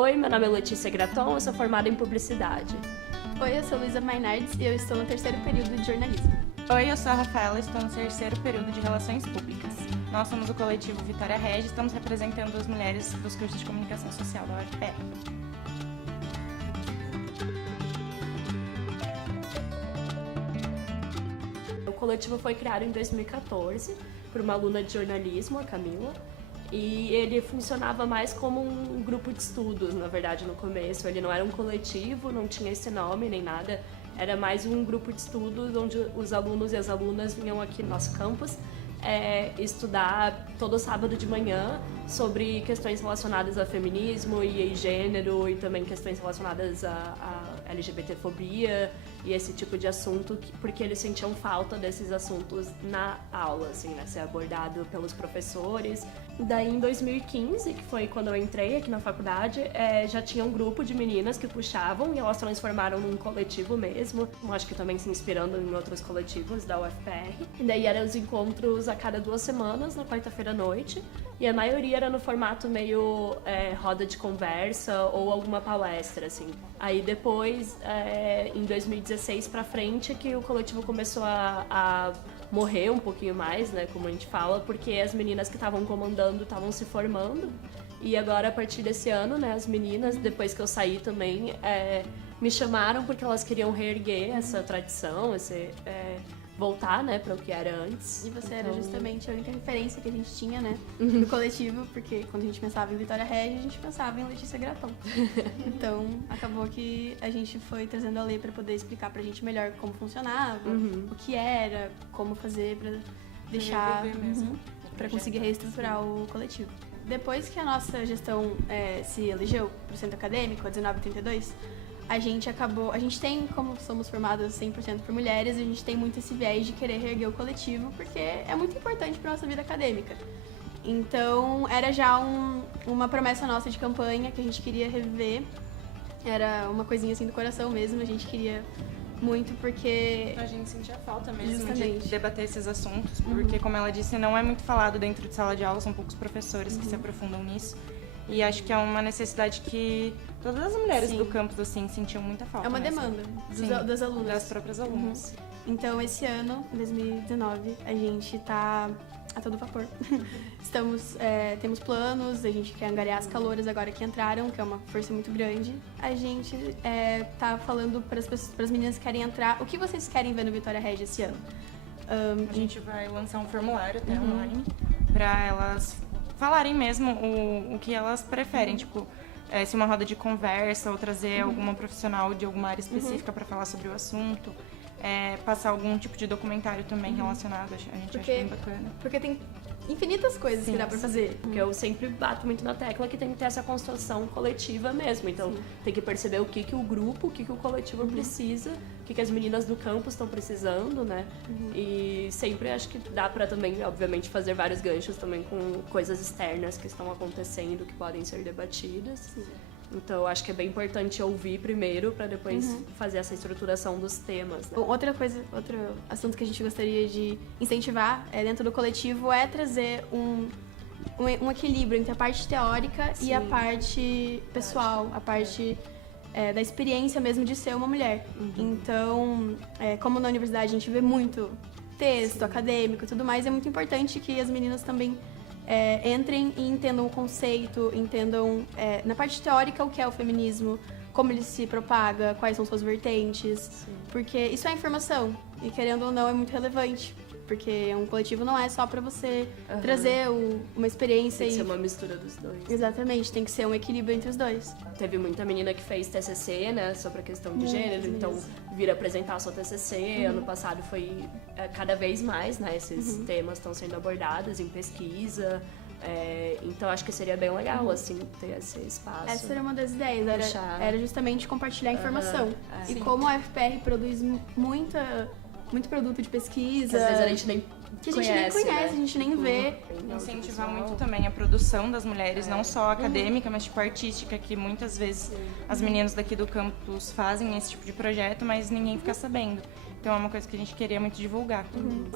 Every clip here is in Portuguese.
Oi, meu nome é Letícia Graton, eu sou formada em publicidade. Oi, eu sou Luísa Mainardes e eu estou no terceiro período de jornalismo. Oi, eu sou a Rafaela e estou no terceiro período de Relações Públicas. Nós somos o coletivo Vitória Regi e estamos representando as mulheres dos cursos de comunicação social da UFPR. O coletivo foi criado em 2014 por uma aluna de jornalismo, a Camila, e ele funcionava mais como um grupo de estudos, na verdade, no começo. Ele não era um coletivo, não tinha esse nome nem nada, era mais um grupo de estudos onde os alunos e as alunas vinham aqui no nosso campus estudar todo sábado de manhã sobre questões relacionadas a feminismo e gênero e também questões relacionadas a LGBTfobia e esse tipo de assunto, porque eles sentiam falta desses assuntos na aula, assim, né, ser abordado pelos professores. Daí em 2015, que foi quando eu entrei aqui na faculdade, já tinha um grupo de meninas que puxavam e elas transformaram num coletivo mesmo, eu acho que também se inspirando em outros coletivos da UFPR. E daí eram os encontros a cada 2 semanas, na quarta-feira à noite, e a maioria era no formato meio roda de conversa ou alguma palestra, assim. Aí depois, em 2016 pra frente, que o coletivo começou a morrer um pouquinho mais, né, como a gente fala, porque as meninas que estavam comandando estavam se formando. E agora, a partir desse ano, né, as meninas, depois que eu saí também, me chamaram porque elas queriam reerguer essa tradição, voltar, né, para o que era antes. E você era justamente a única referência que a gente tinha, né, no coletivo, porque quando a gente pensava em Vitória Regi, a gente pensava em Letícia Graton. Então, acabou que a gente foi trazendo a lei para poder explicar pra gente melhor como funcionava, o que era, como fazer pra deixar, para conseguir reestruturar o coletivo. Depois que a nossa gestão se elegeu pro centro acadêmico, a 1932, a gente tem, como somos formadas 100% por mulheres, a gente tem muito esse viés de querer reerguer o coletivo, porque é muito importante para nossa vida acadêmica. Então, era já uma promessa nossa de campanha que a gente queria reviver. Era uma coisinha assim do coração mesmo, a gente queria muito porque... A gente sentia falta mesmo Justamente. de debater esses assuntos, porque, como ela disse, não é muito falado dentro de sala de aula, são poucos professores que se aprofundam nisso. E acho que é uma necessidade que todas as mulheres do campus, assim, sentiam muita falta. É uma demanda das alunas. Das próprias alunas. Então, esse ano, 2019, a gente tá a todo vapor. Temos planos, a gente quer angariar as calouras agora que entraram, que é uma força muito grande. A gente tá falando para as meninas que querem entrar, o que vocês querem ver no Vitória Regi esse ano? A gente vai lançar um formulário até online para elas falarem mesmo o que elas preferem, tipo, se uma roda de conversa ou trazer alguma profissional de alguma área específica para falar sobre o assunto, passar algum tipo de documentário também relacionado, a gente acha bem bacana. Porque tem infinitas coisas que dá pra fazer. Porque eu sempre bato muito na tecla que tem que ter essa construção coletiva mesmo. Então, tem que perceber o que o grupo, o que o coletivo precisa, o que as meninas do campus estão precisando, né? E sempre acho que dá pra também, obviamente, fazer vários ganchos também com coisas externas que estão acontecendo, que podem ser debatidas. Então, eu acho que é bem importante ouvir primeiro para depois fazer essa estruturação dos temas, né? Outro assunto que a gente gostaria de incentivar dentro do coletivo é trazer um equilíbrio entre a parte teórica e a parte pessoal, a parte da experiência mesmo de ser uma mulher. Então, como na universidade a gente vê muito texto acadêmico e tudo mais, é muito importante que as meninas também entrem e entendam o conceito, entendam na parte teórica o que é o feminismo, como ele se propaga, quais são suas vertentes, porque isso é informação e, querendo ou não, é muito relevante, porque um coletivo não é só pra você trazer uma experiência. Tem que ser uma mistura dos dois. Exatamente, tem que ser um equilíbrio entre os dois. Teve muita menina que fez TCC, né, sobre a questão de gênero, então vir apresentar a sua TCC. Ano passado foi cada vez mais, né, esses temas estão sendo abordados em pesquisa. Então acho que seria bem legal, assim, ter esse espaço. Essa era uma das ideias, era justamente compartilhar informação. E como a UFPR produz muito produto de pesquisa, que às vezes a gente nem conhece, a gente nem vê. Incentivar muito também a produção das mulheres, não só acadêmica, mas tipo artística, que muitas vezes as meninas daqui do campus fazem esse tipo de projeto, mas ninguém fica sabendo. Então é uma coisa que a gente queria muito divulgar.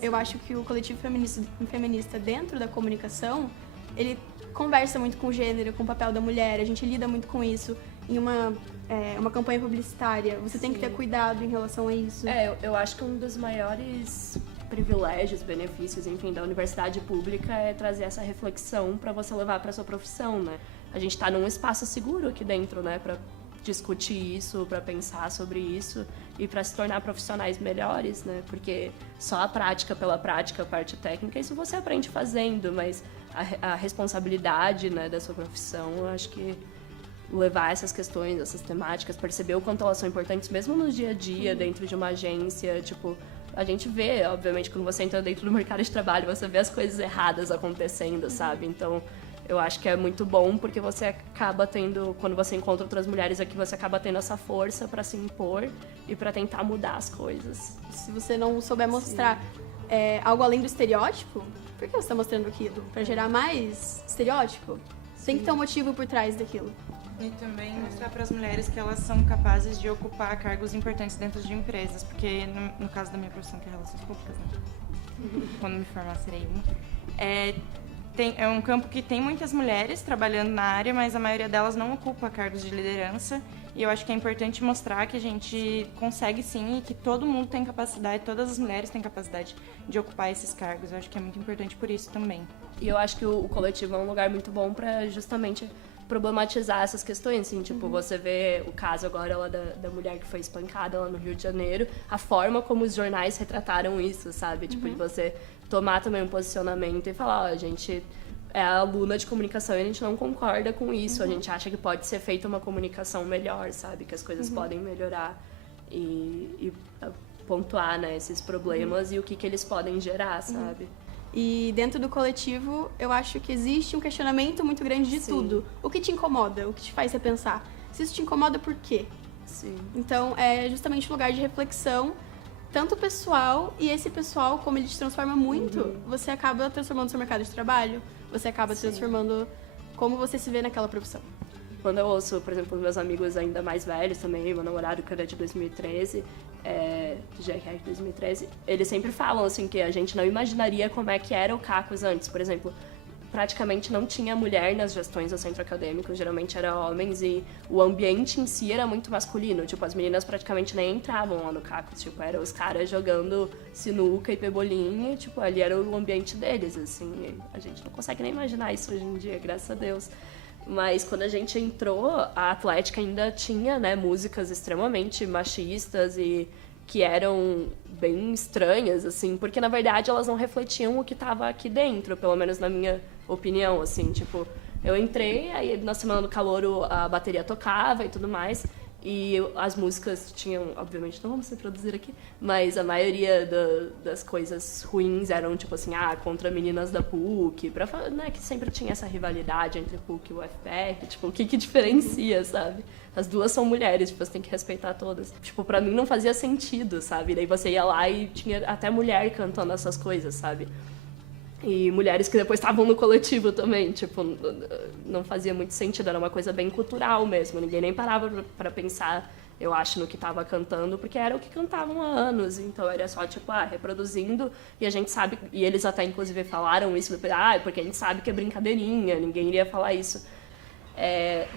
Eu acho que o coletivo feminista dentro da comunicação ele conversa muito com o gênero, com o papel da mulher, a gente lida muito com isso em uma campanha publicitária. Você tem que ter cuidado em relação a isso. Eu acho que um dos maiores privilégios, benefícios, enfim, da universidade pública é trazer essa reflexão para você levar para sua profissão, né? A gente está num espaço seguro aqui dentro, né, para discutir isso, para pensar sobre isso e para se tornar profissionais melhores, né? Porque só a prática pela prática, a parte técnica, isso você aprende fazendo, mas a responsabilidade, né, da sua profissão, eu acho que levar essas questões, essas temáticas, perceber o quanto elas são importantes mesmo no dia a dia, dentro de uma agência, tipo, a gente vê, obviamente, quando você entra dentro do mercado de trabalho, você vê as coisas erradas acontecendo, sabe? Então, eu acho que é muito bom porque você acaba tendo, quando você encontra outras mulheres aqui, você acaba tendo essa força para se impor e para tentar mudar as coisas. Se você não souber mostrar algo além do estereótipo, por que você está mostrando aquilo? Para gerar mais estereótipo? Tem que ter um motivo por trás daquilo. E também mostrar para as mulheres que elas são capazes de ocupar cargos importantes dentro de empresas, porque no caso da minha profissão, que é relações públicas, né? Quando me formar serei uma. É um campo que tem muitas mulheres trabalhando na área, mas a maioria delas não ocupa cargos de liderança. E eu acho que é importante mostrar que a gente consegue sim e que todo mundo tem capacidade, todas as mulheres têm capacidade de ocupar esses cargos. Eu acho que é muito importante por isso também. E eu acho que o coletivo é um lugar muito bom para justamente problematizar essas questões, assim, tipo, você vê o caso agora lá da mulher que foi espancada lá no Rio de Janeiro, a forma como os jornais retrataram isso, sabe? Tipo, de você tomar também um posicionamento e falar, ó, a gente é aluna de comunicação e a gente não concorda com isso, a gente acha que pode ser feita uma comunicação melhor, sabe? Que as coisas podem melhorar e pontuar, né, esses problemas e o que eles podem gerar, sabe? E dentro do coletivo, eu acho que existe um questionamento muito grande de tudo. O que te incomoda? O que te faz repensar? Se isso te incomoda, por quê? Sim. Então, é justamente um lugar de reflexão, tanto pessoal, e esse pessoal, como ele te transforma muito, você acaba transformando o seu mercado de trabalho, você acaba transformando como você se vê naquela profissão. Quando eu ouço, por exemplo, meus amigos ainda mais velhos também, meu namorado que era de 2013, que já é de 2013, eles sempre falam assim que a gente não imaginaria como é que era o Cacos antes. Por exemplo, praticamente não tinha mulher nas gestões do centro acadêmico, geralmente era homens e o ambiente em si era muito masculino. Tipo, as meninas praticamente nem entravam lá no Cacos, tipo, eram os caras jogando sinuca e pebolim e, tipo, ali era o ambiente deles, assim. A gente não consegue nem imaginar isso hoje em dia, graças a Deus. Mas quando a gente entrou, a Atlética ainda tinha, né, músicas extremamente machistas e que eram bem estranhas, assim, porque na verdade elas não refletiam o que estava aqui dentro, pelo menos na minha opinião, assim, tipo, eu entrei, aí na Semana do Calouro a bateria tocava e tudo mais, e as músicas tinham, obviamente não vamos reproduzir aqui, mas a maioria das coisas ruins eram tipo assim, contra meninas da PUC, né, que sempre tinha essa rivalidade entre PUC e o UFR, tipo, o que diferencia, sabe? As duas são mulheres, tipo, você tem que respeitar todas. Tipo, pra mim não fazia sentido, sabe? Daí você ia lá e tinha até mulher cantando essas coisas, sabe? E mulheres que depois estavam no coletivo também, tipo, não fazia muito sentido, era uma coisa bem cultural mesmo, ninguém nem parava pra pensar, eu acho, no que estava cantando, porque era o que cantavam há anos, então era só, tipo, reproduzindo, e a gente sabe, e eles até inclusive falaram isso, porque a gente sabe que é brincadeirinha, ninguém iria falar isso.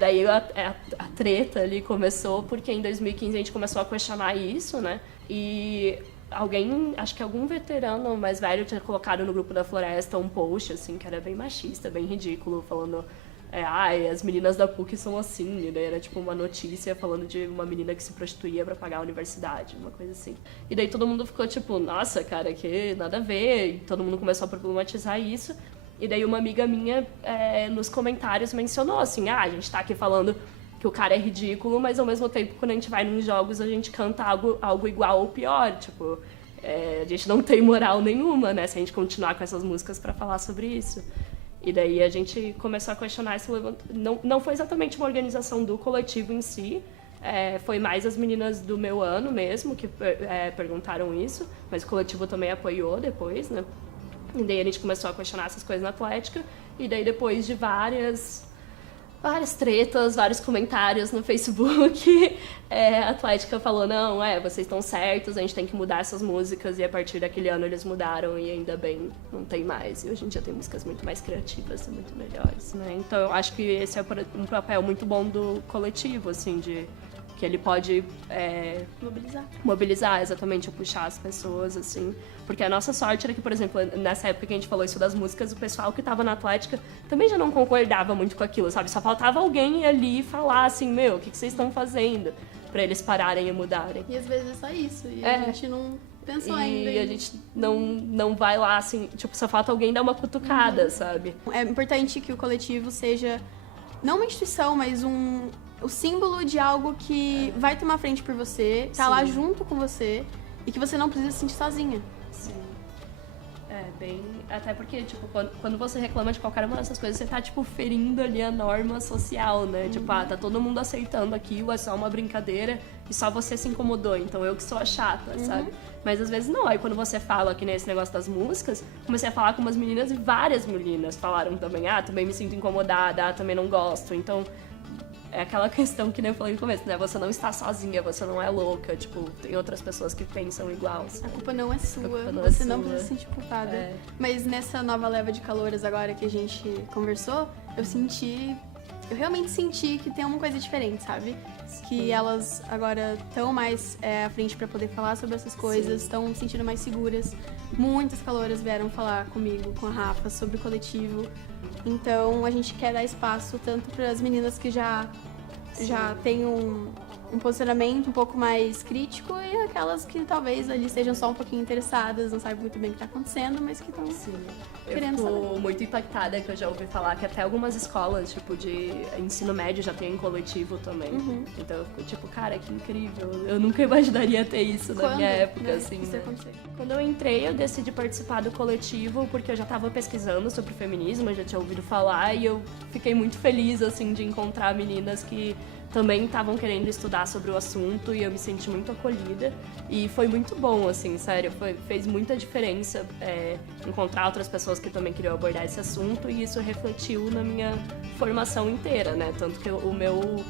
Daí a treta ali começou, porque em 2015 a gente começou a questionar isso, né, e acho que algum veterano mais velho tinha colocado no grupo da Floresta um post, assim, que era bem machista, bem ridículo, falando, as meninas da PUC são assim, né? Era tipo uma notícia falando de uma menina que se prostituía pra pagar a universidade, uma coisa assim. E daí todo mundo ficou tipo, nossa, cara, que nada a ver, e todo mundo começou a problematizar isso. E daí uma amiga minha, nos comentários, mencionou assim, a gente tá aqui falando que o cara é ridículo, mas ao mesmo tempo, quando a gente vai nos jogos, a gente canta algo igual ou pior, tipo, a gente não tem moral nenhuma, né, se a gente continuar com essas músicas pra falar sobre isso. E daí a gente começou a questionar esse levantamento. Não foi exatamente uma organização do coletivo em si, foi mais as meninas do meu ano mesmo que perguntaram isso, mas o coletivo também apoiou depois, né, e daí a gente começou a questionar essas coisas na Atlética, e daí depois de várias várias tretas, vários comentários no Facebook. A Atlética falou, não, vocês estão certos, a gente tem que mudar essas músicas. E a partir daquele ano eles mudaram e ainda bem, não tem mais. E hoje em dia tem músicas muito mais criativas e muito melhores, né? Então eu acho que esse é um papel muito bom do coletivo, assim, que ele pode mobilizar, exatamente, puxar as pessoas, assim. Porque a nossa sorte era que, por exemplo, nessa época que a gente falou isso das músicas, o pessoal que tava na Atlética também já não concordava muito com aquilo, sabe? Só faltava alguém ali falar assim, o que vocês estão fazendo? Pra eles pararem e mudarem. E às vezes é só isso, e a gente não pensou ainda. E a gente não vai lá, assim, tipo, só falta alguém dar uma cutucada, sabe? É importante que o coletivo seja, não uma instituição, mas o símbolo de algo que vai tomar frente por você, tá lá junto com você e que você não precisa se sentir sozinha. Sim. Até porque, tipo, quando você reclama de qualquer uma dessas coisas, você tá, tipo, ferindo ali a norma social, né? Tipo, tá todo mundo aceitando aquilo, é só uma brincadeira e só você se incomodou, então eu que sou a chata, sabe? Mas às vezes não. Aí quando você fala, que nem esse negócio das músicas, comecei a falar com umas meninas e várias meninas falaram também, também me sinto incomodada, também não gosto. Então, é aquela questão que nem eu falei no começo, né? Você não está sozinha, você não é louca. Tipo, tem outras pessoas que pensam igual. A culpa não é sua, não você é não sua. precisa se sentir culpada. Mas nessa nova leva de calouras agora que a gente conversou, eu realmente senti que tem uma coisa diferente, sabe? Que elas agora estão mais à frente pra poder falar sobre essas coisas, estão se sentindo mais seguras. Muitas calouras vieram falar comigo, com a Rafa, sobre o coletivo. Então a gente quer dar espaço tanto para as meninas que já têm um posicionamento um pouco mais crítico e aquelas que talvez ali estejam só um pouquinho interessadas, não sabem muito bem o que está acontecendo, mas que estão querendo saber. Eu fico muito impactada que eu já ouvi falar que até algumas escolas, tipo, de ensino médio já tem coletivo também. Então eu fico tipo, cara, que incrível. Eu nunca imaginaria ter isso na minha época, assim, isso né? acontecer? Quando eu entrei, eu decidi participar do coletivo porque eu já estava pesquisando sobre feminismo, eu já tinha ouvido falar e eu fiquei muito feliz, assim, de encontrar meninas que também estavam querendo estudar sobre o assunto e eu me senti muito acolhida. E foi muito bom, assim, sério. Fez muita diferença encontrar outras pessoas que também queriam abordar esse assunto e isso refletiu na minha formação inteira, né? Tanto que o meu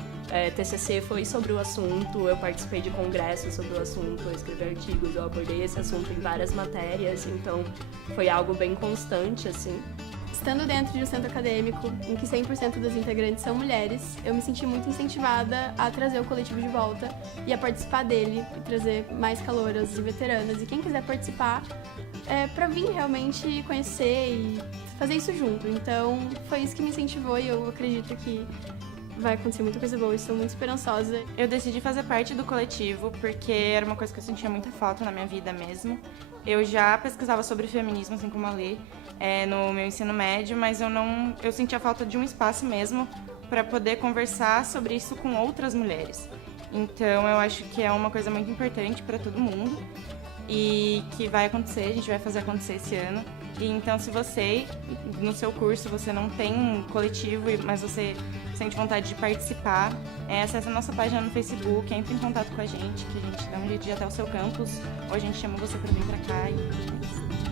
TCC foi sobre o assunto, eu participei de congressos sobre o assunto, eu escrevi artigos, eu abordei esse assunto em várias matérias, então foi algo bem constante, assim. Estando dentro de um centro acadêmico em que 100% das integrantes são mulheres, eu me senti muito incentivada a trazer o coletivo de volta e a participar dele, e trazer mais calouras e veteranas. E quem quiser participar, pra vir realmente conhecer e fazer isso junto. Então, foi isso que me incentivou e eu acredito que vai acontecer muita coisa boa, estou muito esperançosa. Eu decidi fazer parte do coletivo porque era uma coisa que eu sentia muita falta na minha vida mesmo. Eu já pesquisava sobre feminismo, assim como a Lê, no meu ensino médio, mas eu sentia falta de um espaço mesmo para poder conversar sobre isso com outras mulheres. Então eu acho que é uma coisa muito importante para todo mundo e que vai acontecer, a gente vai fazer acontecer esse ano. E então se você, no seu curso, você não tem um coletivo, mas você sente vontade de participar, acesse a nossa página no Facebook, entre em contato com a gente, que a gente dá um jeito de ir até o seu campus, ou a gente chama você para vir para cá e é isso.